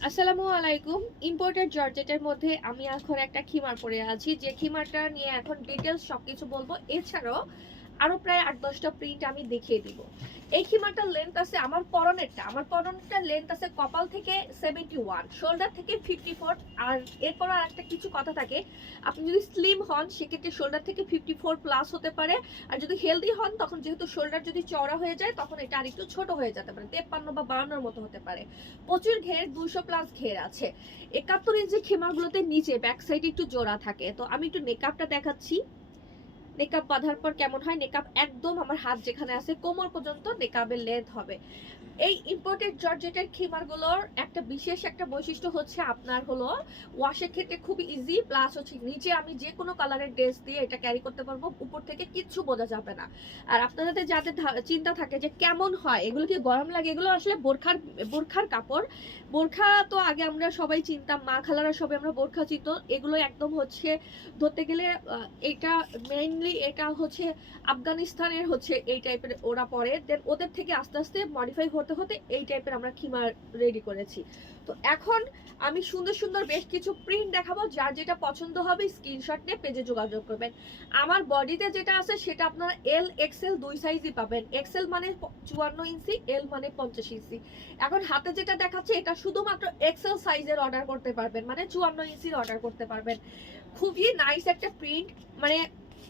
আসসালামু আলাইকুম। ইম্পোর্টেড জর্জেটের মধ্যে আমি এখন একটা খিমার পরে আছি। যে খিমারটা নিয়ে এখন ডিটেলস সবকিছু বলব। এছাড়াও আরও প্রায় আট, দশটা প্রিন্ট আমি দেখিয়ে দিব। এই খিমারটার লেন্থ আছে আমার পরনেরটা। আমার পরনেরটার লেন্থ আছে কপাল থেকে সেভেন্টি ওয়ান শোল্ডার থেকে ফিফটি ফোর আর এরপর আর একটা কিছু কথা থাকে। আপনি যদি স্লিম হন, সেক্ষেত্রে শোল্ডার থেকে ফিফটি ফোর প্লাস হতে পারে। আর যদি হেলদি হন, তখন যেহেতু শোল্ডার যদি চওড়া হয়ে যায়, তখন এটা আরেকটু ছোট হয়ে যেতে পারে। তেপ্পান্ন বা বাউন্নর মতো হতে পারে। প্রচুর ঘের দুশো প্লাস ঘের আছে। একাত্তর ইঞ্চি খেমারগুলোতে নিচে ব্যাক সাইডে একটু জোড়া থাকে। তো আমি একটু নেকআপটা দেখাচ্ছি। নেকআপ বাঁধার পর কেমন হয়? নেকআপ একদম আমার হাত যেখানে আছে, কোমর পর্যন্ত নেকআপের লেন্থ হবে। এই ইম্পোর্টেড জর্জেটের খিমারগুলোর একটা বিশেষ একটা বৈশিষ্ট্য হচ্ছে আপনার হলো ওয়াশের ক্ষেত্রে খুবই ইজি প্লাস হচ্ছে নিচে আমি যে কোনো কালারের ড্রেস দিয়ে এটা ক্যারি করতে পারব, উপর থেকে কিচ্ছু বোঝা যাবে না। আর আপনাদের যাদের চিন্তা থাকে যে কেমন হয়, এগুলো কি গরম লাগে? এগুলো আসলে বোরখার বোরখার কাপড়। বোরখা তো আগে আমরা সবাই চিনতাম, মা খালারা সবাই আমরা বোরখা চিনত। এগুলো একদম হচ্ছে ধরতে গেলে এটা মেইনলি এটা হচ্ছে আফগানিস্তানের হচ্ছে এই টাইপের ওরা পরে। দেন ওদের থেকে আস্তে আস্তে মডিফাই হতে হতে এই টাইপের আমরা খিমার রেডি করেছি। তো এখন আমি সুন্দর সুন্দর বেশ কিছু প্রিন্ট দেখাবো, যার যেটা পছন্দ হবে স্ক্রিনশট নিয়ে পেজে যোগাযোগ করবেন। আমার বডিতে যেটা আছে সেটা আপনারা এল এক্সেল দুই সাইজই পাবেন। এক্সেল মানে চুয়ান্ন ইঞ্চি এল মানে পঞ্চাশ ইঞ্চি। এখন হাতে যেটা দেখাচ্ছে এটা শুধুমাত্র এক্সেল সাইজের অর্ডার করতে পারবেন মানে চুয়ান্ন ইঞ্চির অর্ডার করতে পারবেন। খুবই নাইস একটা প্রিন্ট মানে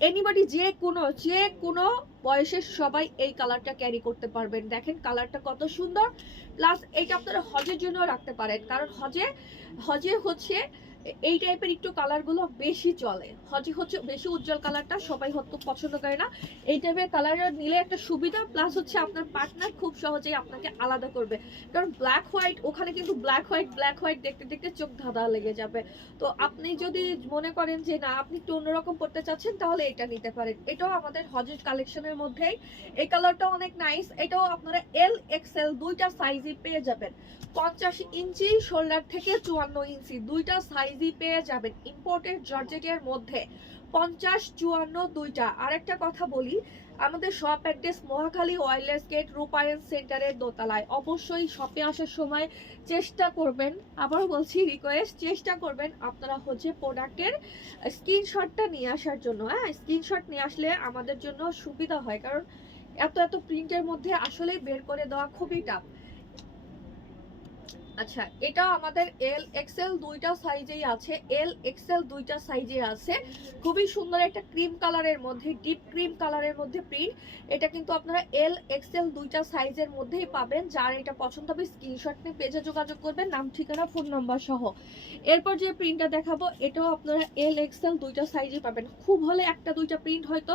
এনিবডি যে কোনো যে কোনো বয়সের সবাই এই কালারটা ক্যারি করতে পারবেন। দেখেন কালারটা কত সুন্দর। প্লাস এইটা আপনারা হজের জন্য রাখতে পারেন। কারণ হজে হজে হচ্ছে এই টাইপের একটু কালারগুলো বেশি চলে। হজে হচ্ছে বেশি উজ্জ্বল কালারটা সবাই হয়তো পছন্দ করে না। এই টাইপের কালার নিলে একটা সুবিধা প্লাস হচ্ছে আপনার পার্টনার খুব সহজেই আপনাকে আলাদা করবে। কারণ ব্ল্যাক হোয়াইট ওখানে কিন্তু ব্ল্যাক হোয়াইট ব্ল্যাক হোয়াইট দেখতে দেখতে চোখ ধাঁধা লেগে যাবে। তো আপনি যদি মনে করেন যে না, আপনি একটু অন্যরকম পড়তে চাচ্ছেন, তাহলে এটা নিতে পারেন। এটাও আমাদের হজের কালেকশনের মধ্যেই। এই কালারটা অনেক নাইস এটাও আপনারা এল এক্সেল দুইটা সাইজই পেয়ে যাবেন। পঞ্চাশ ইঞ্চি শোল্ডার থেকে চুয়ান্ন ইঞ্চি দুইটা সাইজই পেয়ে যাবেন ইম্পোর্টেড জর্জেটের মধ্যে। পঞ্চাশ, চুয়ান্ন দুইটা। আরেকটা কথা বলি আমাদের shop address Mohakhali wireless gate Rupayan সেন্টারের দোতলায়। অবশ্যই শপে আসার সময় চেষ্টা করবেন। আবারও বলছি রিকোয়েস্ট চেষ্টা করবেন আপনারা হচ্ছে প্রোডাক্টের স্ক্রিনশটটা নিয়ে আসার জন্য। হ্যাঁ স্ক্রিনশট নিয়ে আসলে আমাদের জন্য সুবিধা হয়। কারণ এত এত প্রিন্টের মধ্যে আসলে বের করে দেওয়া খুবই টাফ আচ্ছা এটা আমাদের এল এক্সেল দুইটা সাইজেই আছে। এল এক্সেল দুইটা সাইজে আছে। খুবই সুন্দর একটা ক্রিম কালারের মধ্যে ডিপ ক্রিম কালারের মধ্যে প্রিন্ট এটা কিন্তু আপনারা এল এক্সেল দুইটা সাইজের মধ্যেই পাবেন। যার এটা পছন্দ হবে স্ক্রিনশট নিয়ে পেজে যোগাযোগ করবেন। নাম, ঠিকানা ফোন নাম্বার সহ। এরপর যে প্রিন্টটা দেখাবো, এটাও আপনারা এল এক্সেল দুইটা সাইজে পাবেন। খুব হলে একটা দুইটা প্রিন্ট হয়তো,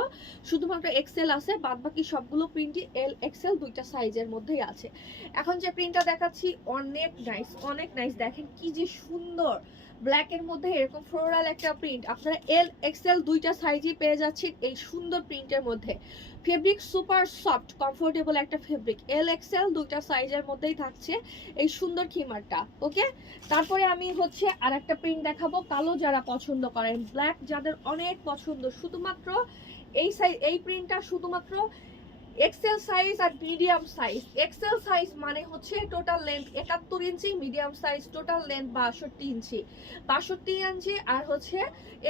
শুধুমাত্র এক্সেল আছে। বাদ বাকি সবগুলো প্রিন্টই এল এক্সেল দুইটা সাইজের মধ্যেই আছে। এখন যে প্রিন্টটা দেখাচ্ছি অনেক নাইস অনেক নাইস দেখেন কি যে সুন্দর। ব্ল্যাক এর মধ্যে এরকম ফ্লোরাল একটা প্রিন্ট আপনারা এল এক্সেল দুইটা সাইজই পেয়ে যাচ্ছেন এই সুন্দর প্রিন্টের মধ্যে। ফেব্রিক সুপার সফট কমফোর্টেবল একটা ফেব্রিক এল এক্সেল দুইটা সাইজের মধ্যেই থাকছে এই সুন্দর খিমারটা ওকে তারপরে আমি হচ্ছে আর একটা প্রিন্ট দেখাবো। কালো যারা পছন্দ করেন ব্ল্যাক যাদের অনেক পছন্দ, শুধুমাত্র এই সাইজ এই প্রিন্টটা শুধুমাত্র এক্সেল সাইজ আর মিডিয়াম সাইজ এক্সেল সাইজ মানে হচ্ছে টোটাল লেন্থ একাত্তর ইঞ্চি মিডিয়াম সাইজ টোটাল লেন্থ বাষট্টি ইঞ্চি বাষট্টি ইঞ্চি আর হচ্ছে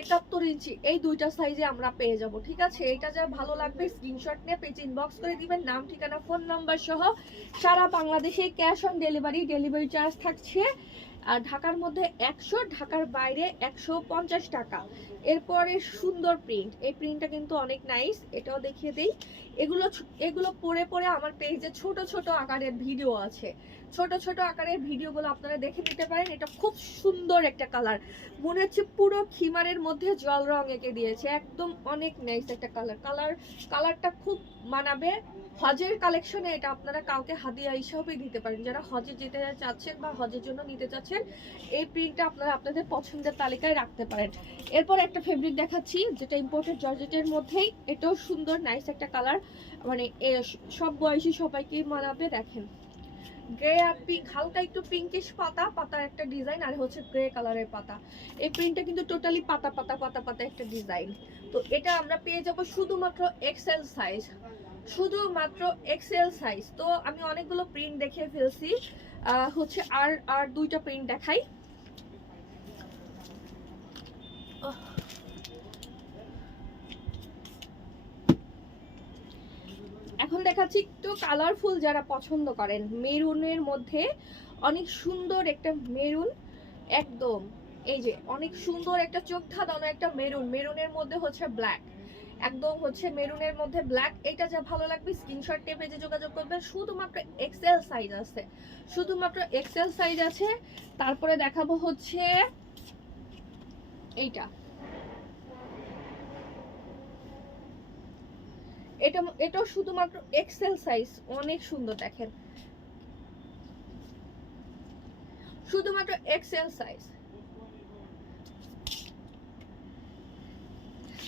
একাত্তর ইঞ্চি এই দুইটা সাইজে আমরা পেয়ে যাব, ঠিক আছে? এটা যা ভালো লাগবে স্ক্রিনশট নিয়ে পেজ ইনবক্স করে দিবেন, নাম, ঠিকানা ফোন নাম্বার সহ সারা বাংলাদেশে cash on delivery delivery charge থাকছে। আর ঢাকার মধ্যে একশো, ঢাকার বাইরে একশো পঞ্চাশ টাকা। এরপরে সুন্দর প্রিন্ট এই প্রিন্টটা কিন্তু অনেক নাইস এটাও দেখিয়ে দিই। এগুলো এগুলো পরে পরে আমার পেজে ছোট ছোট আকারের ভিডিও আছে। ছোট ছোট আকারের ভিডিওগুলো আপনারা দেখে নিতে পারেন। এটা খুব সুন্দর একটা কালার মনে হচ্ছে পুরো খিমারের মধ্যে জল রং এঁকে দিয়েছে। একদম অনেক নাইস একটা কালার কালার কালারটা খুব মানাবে। হজের কালেকশনে এটা আপনারা কাউকে হাদিয়া হিসাবে দিতে পারেন। যারা হজে যেতে চাচ্ছেন বা হজের জন্য নিতে চাচ্ছেন এই প্রিন্টটা আপনারা আপনাদের পছন্দের তালিকায় রাখতে পারেন। এরপর একটা ফেব্রিক দেখাচ্ছি, যেটা ইম্পোর্টেড জর্জেটের মধ্যেই। এটাও সুন্দর নাইস একটা কালার মানে সব বয়সী সবাইকে মানাবে, দেখেন। গ্রে আর পিঙ্ক হালকা একটু পিঙ্কিশ পাতা, পাতার একটা ডিজাইন আর হচ্ছে গ্রে কালারের পাতা। এই প্রিন্টটা কিন্তু টোটালি পাতা পাতা পাতা পাতা একটা ডিজাইন তো এটা আমরা পেয়ে যাব শুধুমাত্র এক্সেল সাইজ শুধুমাত্র এক্সেল সাইজ তো আমি অনেকগুলো প্রিন্ট দেখে ফেলছি। হচ্ছে আর আর দুইটা প্রিন্ট দেখাই। এখন দেখাচ্ছি একটু কালারফুল যারা পছন্দ করেন। মেরুনের মধ্যে অনেক সুন্দর একটা মেরুন, একদম। এই যে, অনেক সুন্দর একটা চোখ ধাঁধানো একটা মেরুন। মেরুনের মধ্যে হচ্ছে ব্ল্যাক একদম হচ্ছে মেরুনের মধ্যে ব্ল্যাক এটা যা ভালো লাগবে স্ক্রিনশট টেপে যে যোগাযোগ করবে শুধুমাত্র এক্সেল সাইজ আছে। শুধুমাত্র এক্সেল সাইজ আছে। তারপরে দেখাবো হচ্ছে এইটা। এটা, এটাও শুধুমাত্র এক্সেল সাইজ অনেক সুন্দর দেখেন। শুধুমাত্র এক্সেল সাইজ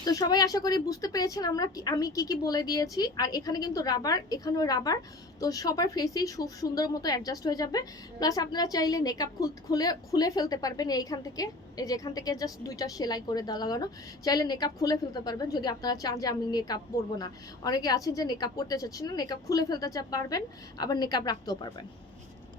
তো সবাই আশা করি বুঝতে পেরেছেন আমরা আমি কি কি বলে দিয়েছি। আর এখানে কিন্তু রাবার এখানেও রাবার তো সবার ফেসেই খুব সুন্দর মতো অ্যাডজাস্ট হয়ে যাবে। প্লাস আপনারা চাইলে মেকআপ খুলে খুলে ফেলতে পারবেন এইখান থেকে। এই যে এখান থেকে জাস্ট দুইটা সেলাই করে দেওয়া লাগানো। চাইলে মেকআপ খুলে ফেলতে পারবেন। যদি আপনারা চান যে আমি মেকআপ পরবো না। অনেকে আছেন যে মেকআপ করতে চাচ্ছেন না মেকআপ খুলে ফেলতে পারবেন, আবার মেকআপ রাখতেও পারবেন।